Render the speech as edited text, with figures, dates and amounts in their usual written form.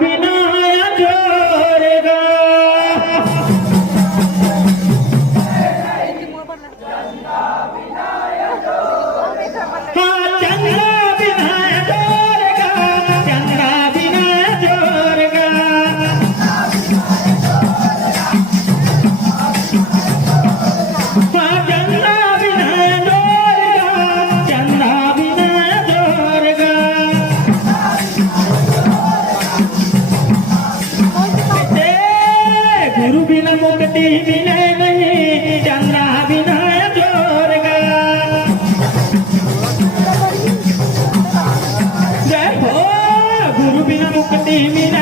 बिनाय जोरगा हा चंदा बिनाय जोरगा चंदा बिनाय जोरगा हा चंदा बिनाय जोरगा चंदा बिनाय जोरगा गुरु बिना मुक्ति मिले नहीं चंद्रा बिना जोरगा जय हो गुरु बिना मुक्ति मिले